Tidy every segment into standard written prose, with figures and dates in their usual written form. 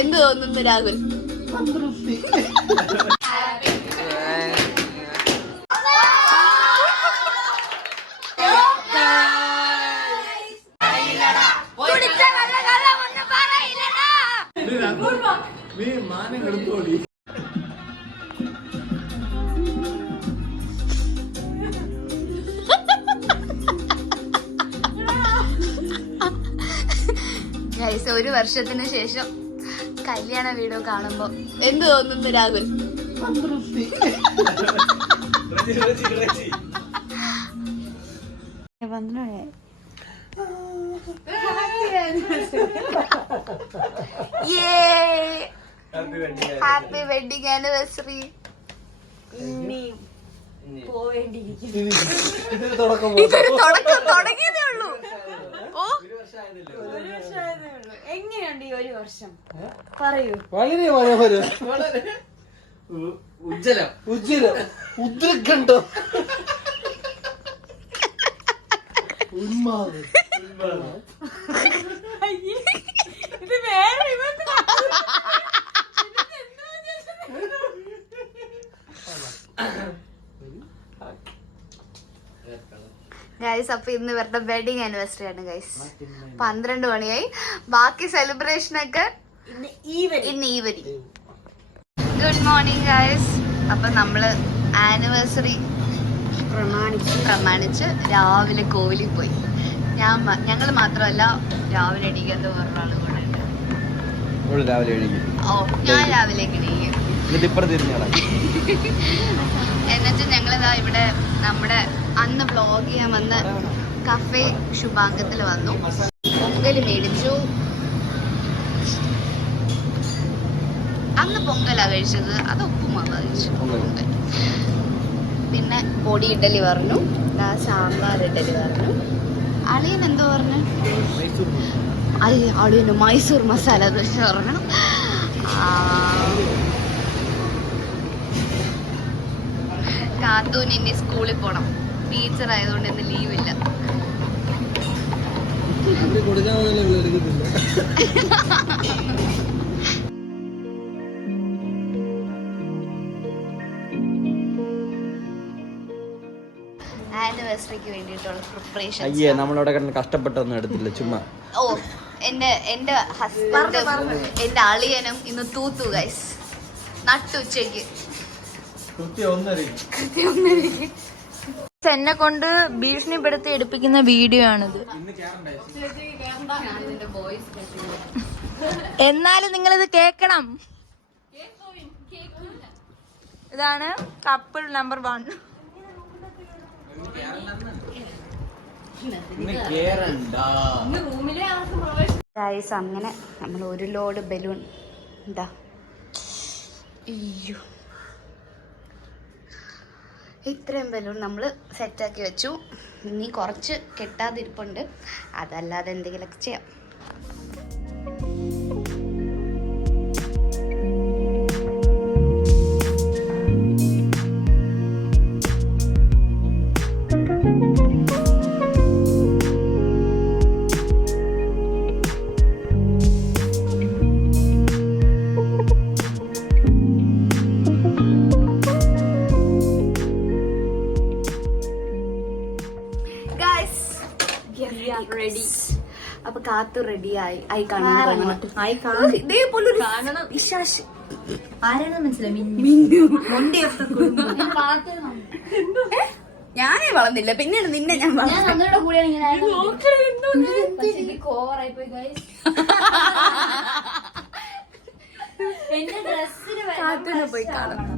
എന്ത് തോന്നുന്നു രാഹുൽ? ഒരു വർഷത്തിന് ശേഷം കല്യാണ വീഡിയോ കാണുമ്പോ എന്ത് തോന്നുന്നു രാഹുൽ? Happy wedding anniversary. തുടങ്ങിയതേ ഉള്ളൂ. എങ്ങനെയുണ്ട് ഈ ഒരു വർഷം? പറയൂ. വളരെ മനോഹരം, ഉജ്ജ്വലം, ഉദ്രഖണ്ഡം, ഉന്മാദം. ഇത് വേറെ ഗൈസ്, അപ്പൊ ഇന്ന് ഇവരുടെ വെഡിങ് ആനിവേഴ്സറി ആണ് ഗൈസ്. 12 മണിയായി. ബാക്കി സെലിബ്രേഷൻ ഒക്കെ ഇന്ന് ഈവനിങ്. Good morning guys. അപ്പൊ നമ്മള് ആനിവേഴ്സറി പ്രമാണിച്ച് രാവിലെ കോവിലിൽ പോയി. ഞങ്ങൾ മാത്രമല്ല, രാവിലെ എണീക്കാത്ത വേറൊരാളും കൂടെ ഉണ്ട്. ഞാൻ രാവിലെ എണീക്കും. എന്നുവെച്ചാൽ ഞങ്ങളിതാ ഇവിടെ നമ്മുടെ അന്ന് വ്ളോഗ് ചെയ്യാൻ വന്ന കഫേ ശുഭാംഗത്തിൽ വന്നു. പൊങ്കൽ മേടിച്ചു. അന്ന് പൊങ്കലാ കഴിച്ചത്, അത് ഉപ്പുമാവ് കഴിച്ചു. പൊങ്കൽ പിന്നെ പൊടി ഇഡലി പറഞ്ഞു, സാമ്പാർ ഇഡലി പറഞ്ഞു. അളിയൻ എന്തോ പറഞ്ഞു? അളിയന് മൈസൂർ മസാല ദോശ പറഞ്ഞു. കാത്തൂന് ഇനി സ്കൂളിൽ പോണം. ടീച്ചർ ആയതുകൊണ്ട് ഇന്ന് ലീവില്ല. ആനിവേഴ്സറിക്ക് വേണ്ടിയിട്ടുള്ള പ്രിപ്പറേഷൻ. അയ്യേ, നമ്മളവിടെ കഷ്ടപ്പെട്ടൊന്നും എടുത്തില്ല, ചുമ്മാ. ഓ, എന്റെ ഹസ്ബൻഡും എന്റെ അളിയനും ഇന്ന് തൂത്തു ഗൈസ്. നട്ടുച്ചയ്ക്ക് എന്നെ കൊണ്ട് ഭീഷണിപ്പെടുത്തി എടുപ്പിക്കുന്ന വീഡിയോ ആണിത്. എന്നാലും നിങ്ങളിത് കേക്കണം. ഇതാണ് കപ്പിൾ നമ്പർ 1. അങ്ങനെ നമ്മൾ ഒരു ലോഡ് ബലൂൺ എന്താ ഇത്രയും ബലൂൺ നമ്മൾ സെറ്റാക്കി വെച്ചു. ഇനി കുറച്ച് കെട്ടാതിരിപ്പുണ്ട്. അതല്ലാതെ എന്തെങ്കിലുമൊക്കെ ചെയ്യാം. അപ്പൊ കാത്തു റെഡി ആയി കാണണം. ഞാനേ വളർന്നില്ല, പിന്നെയാണ് നിന്നെ ഞാൻ കാത്തുനെ പോയി കാണണം.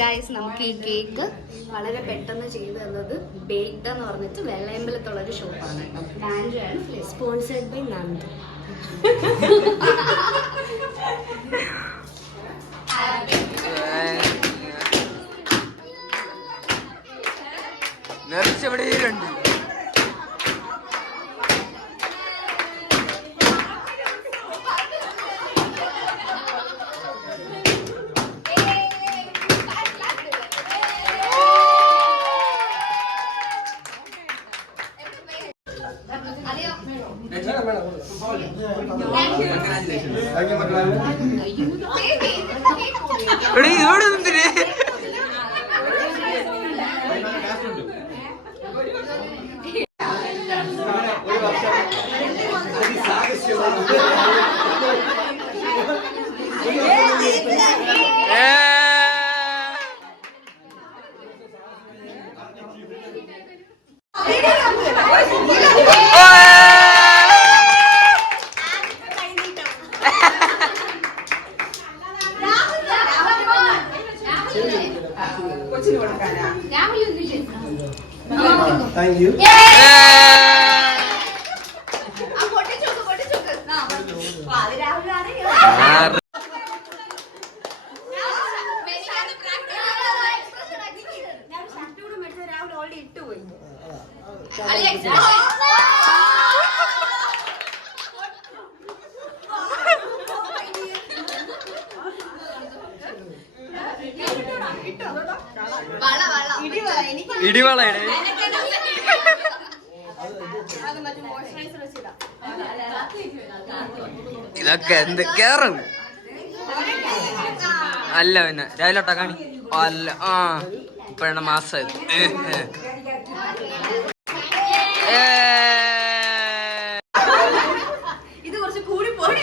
ഗൈസ്, നമുക്ക് ഈ കേക്ക് വളരെ പെട്ടെന്ന് ചെയ്തു തന്നത് ബേക്ക്ഡ് എന്ന് പറഞ്ഞിട്ട് വെള്ളയമ്പലത്തുള്ളൊരു ഷോപ്പാണ്. സ്പോൺസേഡ് ബൈ നന്ദി. നിറച്ചെവിടെയുണ്ട്. Thank you. ഇടിവളയുടെ ഇതൊക്കെ എന്ത് കേറും അല്ല പിന്നെ രാവിലോട്ടാ കാണി അല്ല ആ ഇപ്പഴാണ് മാസം ഇത് കുറച്ച് കൂടി പോയി.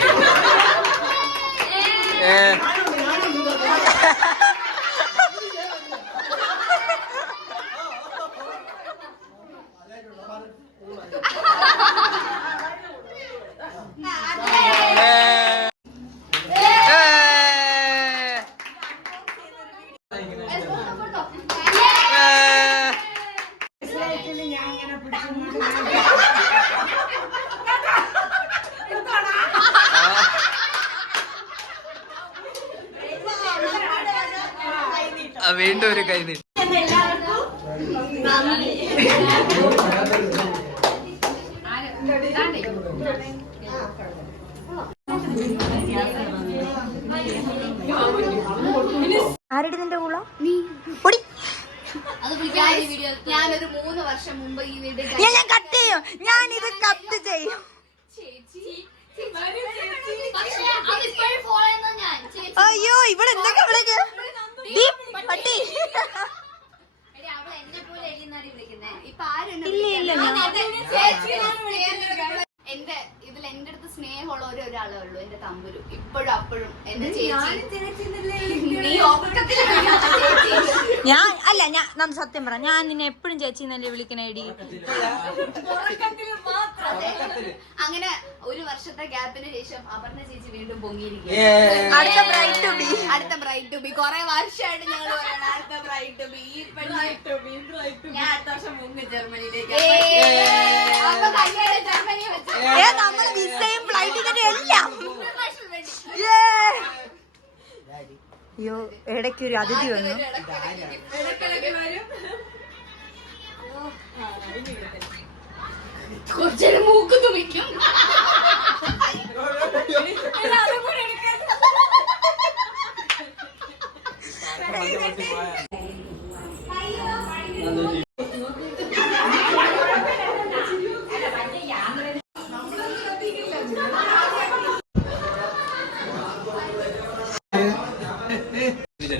വീണ്ടും ഒരു കൈ നീട്ടി. ആരുടെ നിന്റെ കൂള ഞാനൊരു 3 വർഷം മുമ്പ് ഈ വീഡിയോ ഞാൻ കട്ട് ചെയ്യും. ഞാൻ ഇത് കട്ട് ചെയ്യും. അയ്യോ ഇവിടെ എന്തൊക്കെ വിളിക്ക പട്ടി. എന്റെ ഇതിൽ എന്റെ അടുത്ത് സ്നേഹമുള്ള ഒരാളേ ഉള്ളൂ, എന്റെ തമ്പുരു. ഇപ്പോഴും അപ്പോഴും എന്റെ ചേച്ചി. നീ ഓർക്കത്തില്ല. ഞാൻ അല്ല ഞാൻ സത്യം പറ, ഞാൻ നിന്നെ എപ്പോഴും ചേച്ചി എന്നല്ലേ വിളിക്കണേടി. അങ്ങനെ 1 വർഷത്തെ ഗ്യാപ്പിന് ശേഷം അപർണ ചേച്ചി വീണ്ടും പൊങ്ങിയിരിക്കും. അടുത്ത ബ്രൈറ്റ് ടു ബി. അടുത്ത ബ്രൈറ്റ് ടു ബി. കുറെ വർഷമായിട്ട് ഞങ്ങൾ പറയണം അടുത്ത ബ്രൈറ്റ് ടു ബി. ഞാൻ അടുത്ത വർഷം മുങ്ങ് ജർമ്മനിയിലേക്ക്. ജർമ്മനി വെച്ച് നമ്മൾ വിസയും ഫ്ലൈറ്റ് ടിക്കറ്റും എല്ലാം. അയ്യോ ഇടയ്ക്ക് ഒരു അതിഥി വന്നു. കുറച്ചേരം മൂക്ക് തുമിക്കും.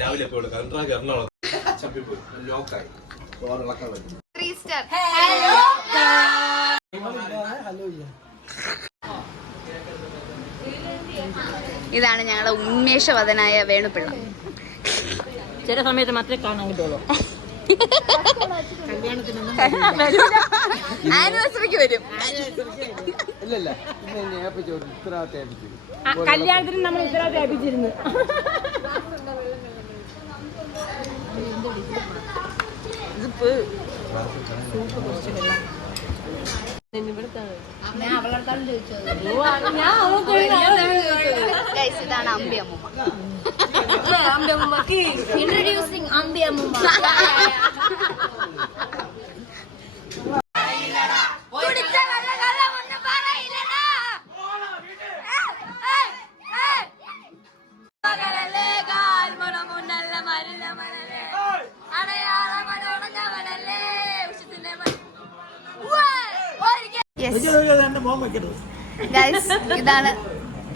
രാവിലെ ലോക്കായി 3 step. ഇതാണ് ഞങ്ങളുടെ ഉന്മേഷവദനായ വേണുപിള്ള. ചില സമയത്ത് മാത്രമേ കാണാൻ കിട്ടുള്ളൂ. ആനിവേഴ്സറിക്ക് വരും. ഇല്ലല്ല കല്യാണത്തിന് നമ്മൾ ഉത്തരവാദിത്തം ഏൽപ്പിച്ചിരുന്നു. ഇതാണ് അമ്പി അമ്മൂമ്മ. ഇൻട്രൊഡ്യൂസിംഗ് അമ്പി അമ്മൂമ്മ. ഗൈസ് ഇതാണ്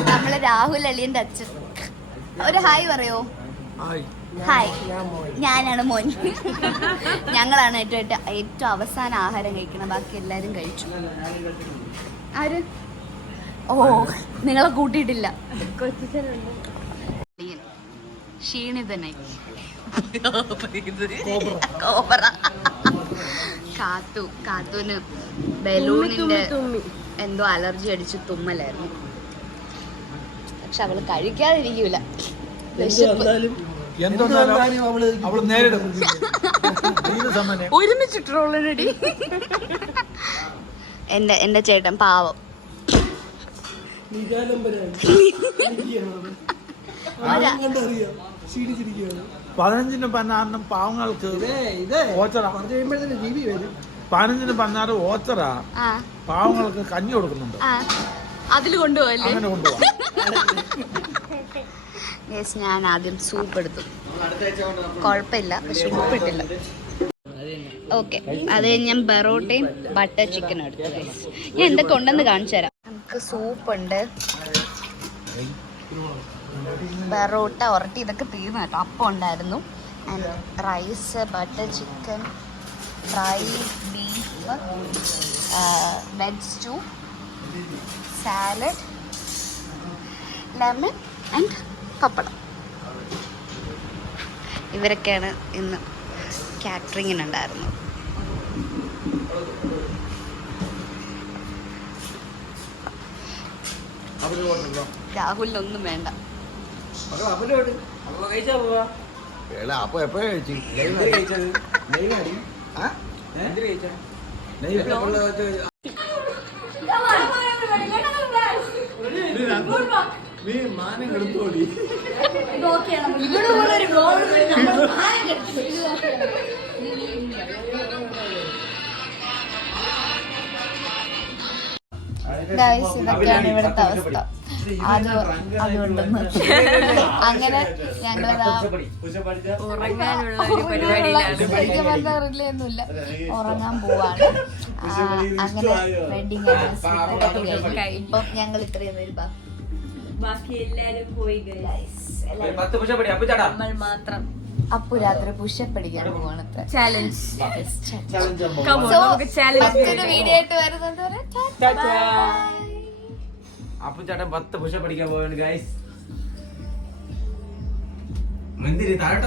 നമ്മളെ രാഹുൽ അളിയന്റെ അച്ഛൻ. ഒരു ഹായ് പറയോ? ഹായ്, ഞാനാണ് മോൻ. ഞങ്ങളാണ് ഏറ്റവും അവസാനം ആഹാരം കഴിക്കണം. ബാക്കി എല്ലാരും കഴിച്ചു. ആര്? ഓ, നിങ്ങളെ കൂട്ടിയിട്ടില്ല. ക്ഷീണിതനായി കോബ്ര. കാത്തുന് ബലൂണിന്റെ എന്തോ അലർജി അടിച്ച് തുമ്മലായിരുന്നു. പക്ഷെ അവള് കഴിക്കാതിരിക്കൂല. ഒരുമിച്ചിട്ടുള്ളടി. എന്റെ ചേട്ടൻ പാവം. പതിനഞ്ചിന് പതിനാറിനും പാവങ്ങൾക്ക് ഓച്ചറ. 15-ന് 16 ഓച്ചറ പാവങ്ങൾക്ക് കഞ്ഞി കൊടുക്കുന്നുണ്ട്. അതില് കൊണ്ടുപോകല്ലേ? അങ്ങനെ കൊണ്ടുപോകാം. ഞാൻ ആദ്യം സൂപ്പ് എടുത്തു. കുഴപ്പമില്ല, പക്ഷെ ഉപ്പിട്ടില്ല. ഓക്കെ, അത് ഞാൻ ബറോട്ടയും ബട്ടർ ചിക്കനും എടുത്തു. ഞാൻ എന്തൊക്കെ ഉണ്ടെന്ന് കാണിച്ചു തരാം. നമുക്ക് സൂപ്പ് ഉണ്ട്, ബറോട്ട ഉരട്ടി, ഇതൊക്കെ തീർന്നു കേട്ടോ. അപ്പം ഉണ്ടായിരുന്നു. And rice, butter chicken, fry beef, veg stew, salad, lemon and pappadam. ഇവരൊക്കെയാണ് ഇന്ന് കാറ്ററിങ്ങിനുണ്ടായിരുന്നത്. രാഹുലിനൊന്നും വേണ്ട. അപ്പൊ എപ്പോഴാ കഴിച്ചു? നീ മാനം കെടുത്തോടി. ഇതൊക്കെയാണ് ഇവിടുത്തെ അവസ്ഥ. അതുകൊണ്ടൊന്നും അങ്ങനെ ഞങ്ങളിതാ ഉറങ്ങാനൊന്നുമില്ല, ഉറങ്ങാൻ പോവാണ്. അങ്ങനെ വെഡിങ് ആനിവേഴ്സറി ഇപ്പം ഞങ്ങൾ ഇത്രയും വരുമ്പോ ബാക്കി എല്ലാരും പോയി. നമ്മൾ മാത്രം. അപ്പു രാത്രി പുഷപ്പ് അടിക്കാൻ പോവാണ്. ചാലഞ്ച് വീഡിയോ ആയിട്ട് വരുന്നത്. അപ്പൊ ചേട്ടൻ 10 പുഷപ്പ് അടിക്കാൻ പോവാണ് ഗൈസ്. മന്ദിരി താഴോട്ട്